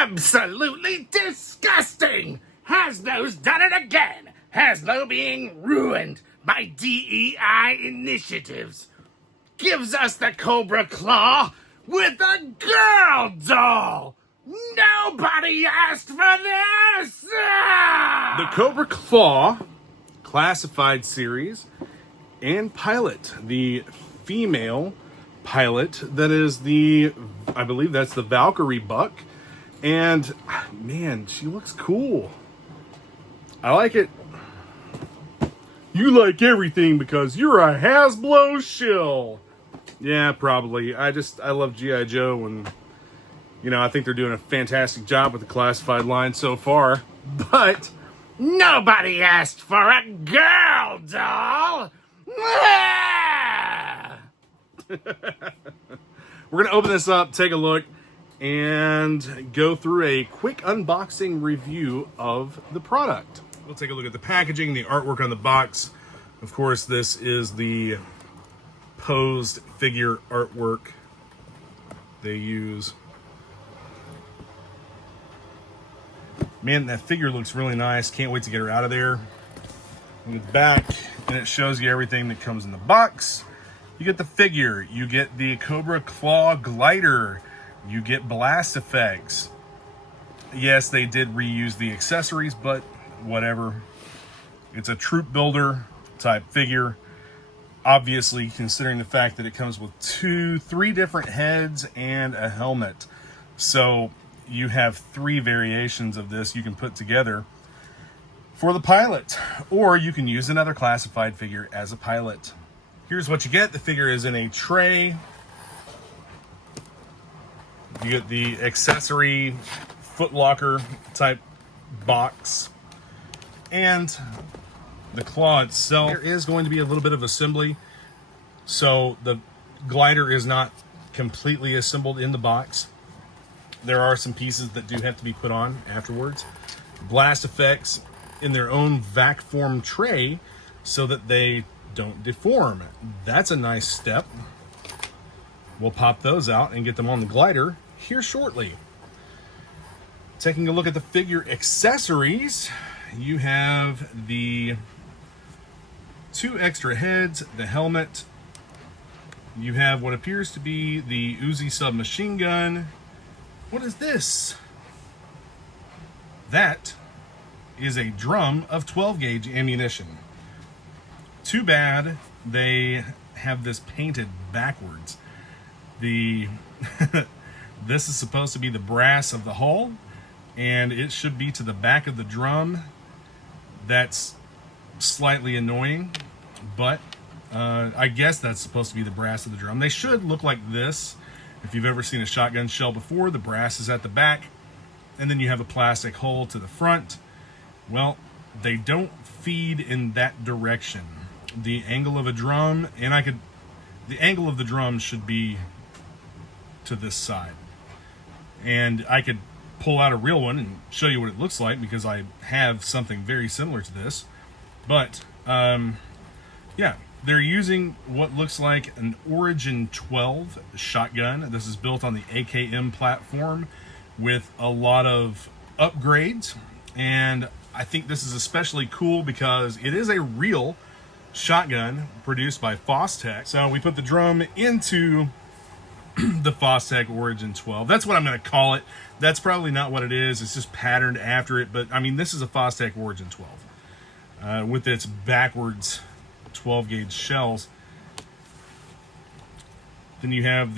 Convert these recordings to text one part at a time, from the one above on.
Absolutely disgusting! Hasbro's done it again! Hasbro being ruined by DEI initiatives. Gives us the Cobra Claw with a girl doll! Nobody asked for this! The Cobra Claw classified series and pilot, the female pilot that is I believe that's the Valkyrie buck, and man, she looks cool. I like it. You like everything because you're a Hasbro shill. Yeah, probably. I love G.I. Joe, and I think they're doing a fantastic job with the classified line so far. But nobody asked for a girl doll! We're going to open this up, take a look, and go through a quick unboxing review of the product. We'll take a look at the packaging, the artwork on the box. Of course, this is the posed figure artwork they use. Man, that figure looks really nice. Can't wait to get her out of there. On the back, and it shows you everything that comes in the box. You get the figure, you get the Cobra Claw glider, you get blast effects. Yes, they did reuse the accessories, but whatever. It's a troop builder type figure. Obviously, considering the fact that it comes with three different heads and a helmet. So you have 3 variations of this you can put together for the pilot, or you can use another classified figure as a pilot. Here's what you get. The figure is in a tray. You get the accessory footlocker type box and the claw itself. There is going to be a little bit of assembly, so the glider is not completely assembled in the box. There are some pieces that do have to be put on afterwards. Blast effects in their own vac form tray so that they don't deform. That's a nice step. We'll pop those out and get them on the glider here shortly. Taking a look at the figure accessories, you have the 2 extra heads, the helmet. You have what appears to be the Uzi submachine gun. What is this? That is a drum of 12 gauge ammunition. Too bad they have this painted backwards. This is supposed to be the brass of the hull, and it should be to the back of the drum. That's slightly annoying, but I guess that's supposed to be the brass of the drum. They should look like this. If you've ever seen a shotgun shell before, the brass is at the back, and then you have a plastic hull to the front. Well, they don't feed in that direction. The angle of a drum, the angle of the drum should be to this side. And I could pull out a real one and show you what it looks like, because I have something very similar to this. But, yeah, they're using what looks like an Origin 12 shotgun. This is built on the AKM platform with a lot of upgrades. And I think this is especially cool because it is a real shotgun produced by Fostech. So we put the drum into the Fostech Origin 12. That's what I'm going to call it. That's probably not what it is. It's just patterned after it. But, I mean, this is a Fostech Origin 12 with its backwards 12 gauge shells. Then you have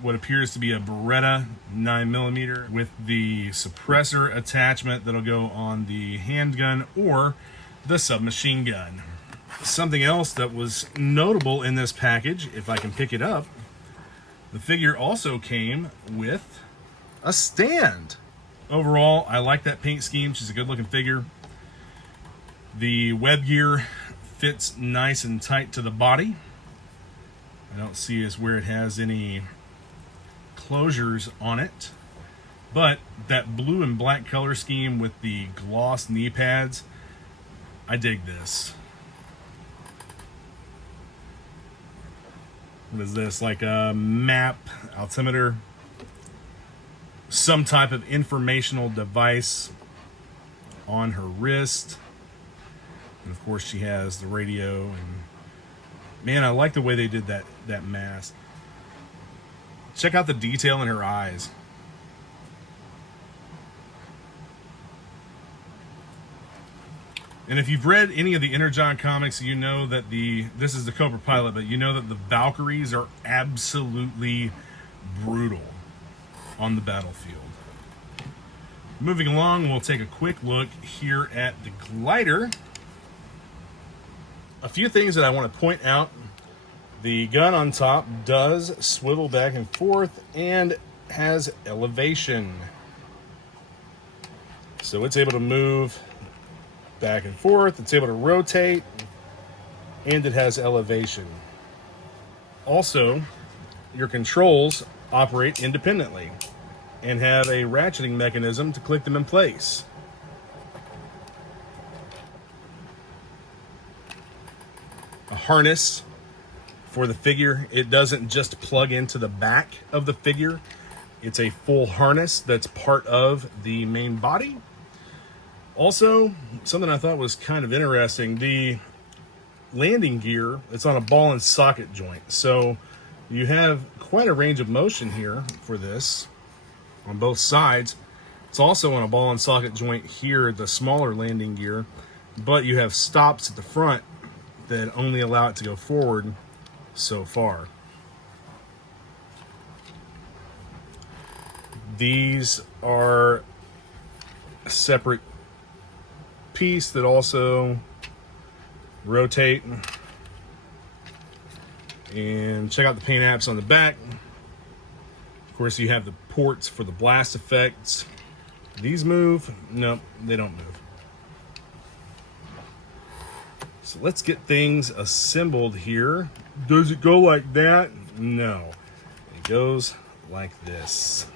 what appears to be a Beretta 9mm with the suppressor attachment that'll go on the handgun or the submachine gun. Something else that was notable in this package, if I can pick it up, the figure also came with a stand. Overall, I like that paint scheme. She's a good looking figure. The web gear fits nice and tight to the body. I don't see as where it has any closures on it, but that blue and black color scheme with the gloss knee pads, I dig this. What is this, like a map altimeter? some type of informational device on her wrist. And of course she has the radio. And man, I like the way they did that mask. Check out the detail in her eyes. And if you've read any of the Energon comics, you know that this is the Cobra pilot, but you know that the Valkyries are absolutely brutal on the battlefield. Moving along, we'll take a quick look here at the glider. A few things that I want to point out. The gun on top does swivel back and forth and has elevation. So it's able to move back and forth, it's able to rotate, and it has elevation. Also, your controls operate independently and have a ratcheting mechanism to click them in place. A harness for the figure. It doesn't just plug into the back of the figure. It's a full harness that's part of the main body. Also, something I thought was kind of interesting, the landing gear, it's on a ball and socket joint. So you have quite a range of motion here for this on both sides. It's also on a ball and socket joint here, the smaller landing gear, but you have stops at the front that only allow it to go forward so far. These are a separate piece that also rotate. And check out the paint apps on the back. Of course, you have the ports for the blast effects. These move? Nope, they don't move. So let's get things assembled here. Does it go like that? No. It goes like this.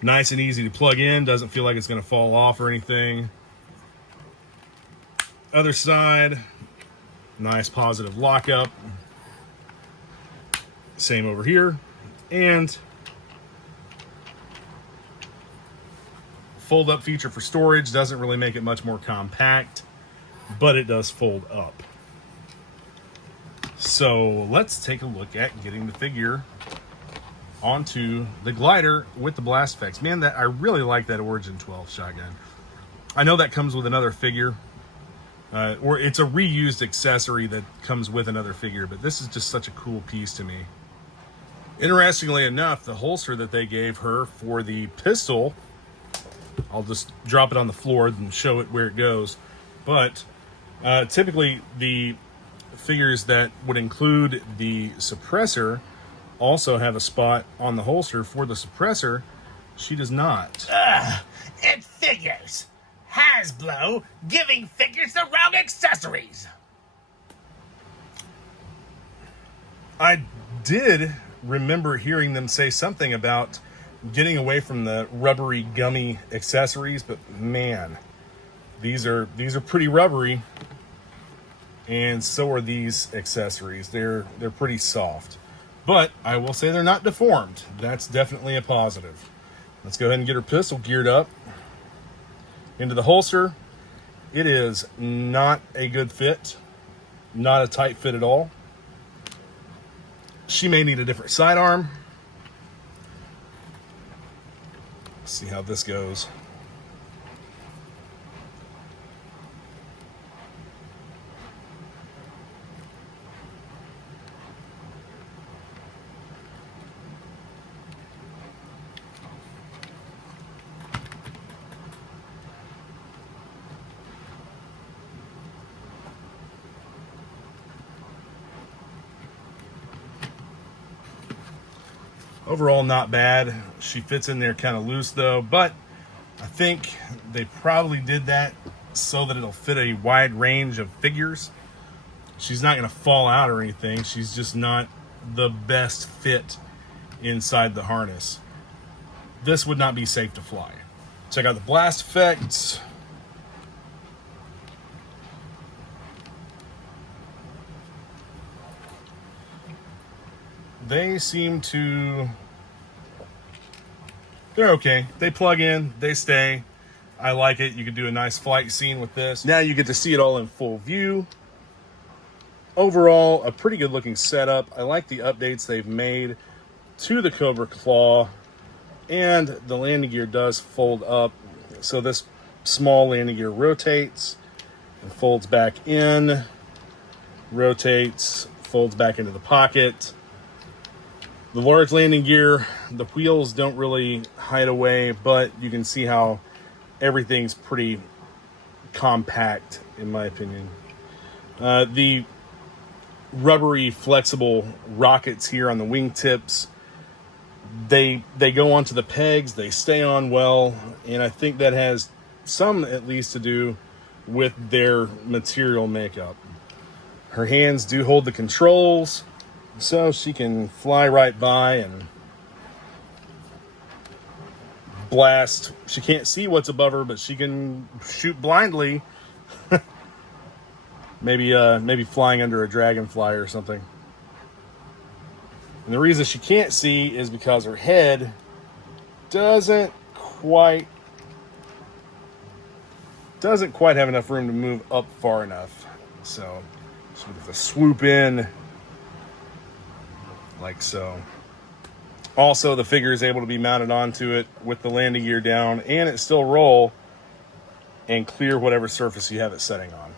Nice and easy to plug in. Doesn't feel like it's going to fall off or anything. Other side. Nice positive lockup. Same over here. And fold up feature for storage. Doesn't really make it much more compact, but it does fold up. So let's take a look at getting the figure onto the glider with the blast effects. Man, I really like that Origin 12 shotgun. I know that comes with another figure, or it's a reused accessory that comes with another figure, but this is just such a cool piece to me. Interestingly enough, the holster that they gave her for the pistol, I'll just drop it on the floor and show it where it goes. But typically the figures that would include the suppressor also have a spot on the holster for the suppressor. She does not. It figures. Hasbro giving figures the wrong accessories. I did remember hearing them say something about getting away from the rubbery, gummy accessories, but man, these are pretty rubbery, and so are these accessories. They're pretty soft, but I will say they're not deformed. That's definitely a positive. Let's go ahead and get her pistol geared up into the holster. It is not a good fit, not a tight fit at all. She may need a different sidearm. Let's see how this goes. Overall, not bad. She fits in there kind of loose though, but I think they probably did that so that it'll fit a wide range of figures. She's not going to fall out or anything. She's just not the best fit inside the harness. This would not be safe to fly. Check out the blast effects. they seem to... They're okay. They plug in, they stay. I like it. You could do a nice flight scene with this. Now you get to see it all in full view. Overall, a pretty good looking setup. I like the updates they've made to the Cobra Claw, and the landing gear does fold up. So this small landing gear rotates and folds back in, rotates, folds back into the pocket. The large landing gear, the wheels don't really hide away, but you can see how everything's pretty compact, in my opinion. The rubbery, flexible rockets here on the wingtips, they go onto the pegs, they stay on well, and I think that has some, at least, to do with their material makeup. Her hands do hold the controls, so she can fly right by and blast. She can't see what's above her, but she can shoot blindly. maybe flying under a dragonfly or something. And the reason she can't see is because her head doesn't quite have enough room to move up far enough. So she would have to swoop in like so. Also, the figure is able to be mounted onto it with the landing gear down, and it still roll and clear whatever surface you have it setting on.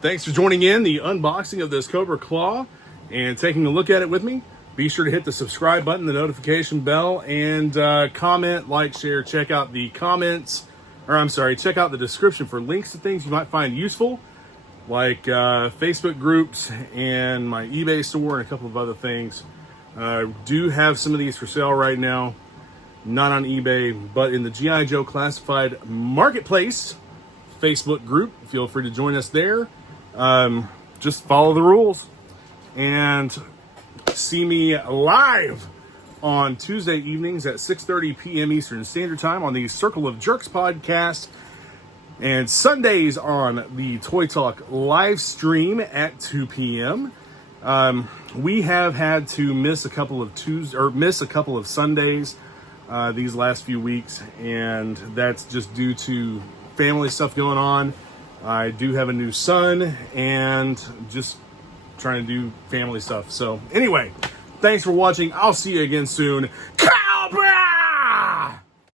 Thanks for joining in the unboxing of this Cobra Claw and taking a look at it with me. Be sure to hit the subscribe button, the notification bell, and comment, like, share. Check out the check out the description for links to things you might find useful, like Facebook groups and my eBay store and a couple of other things. Do have some of these for sale right now, not on eBay, but in the GiJoe Classified Marketplace Facebook group. Feel free to join us there. Just follow the rules and see me live on Tuesday evenings at 6:30 p.m. Eastern Standard Time on the Circle of Jerks podcast, and Sundays on the Toy Talk live stream at 2 p.m. We have had to miss a couple of Sundays these last few weeks, and that's just due to family stuff going on. I do have a new son and just trying to do family stuff. So anyway, thanks for watching. I'll see you again soon. Cobra!